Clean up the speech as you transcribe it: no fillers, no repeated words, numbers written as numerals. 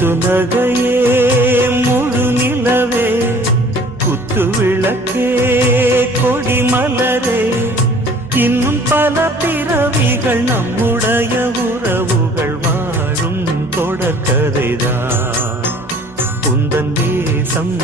முத்து நகையே முழு நிலவே குத்து விளக்கே கொடி மலரே இன்னும் பல பிறவிகள் நம்முடைய உறவுகள் வாழும் தொடர்கதைதான் உந்தன் தேசம்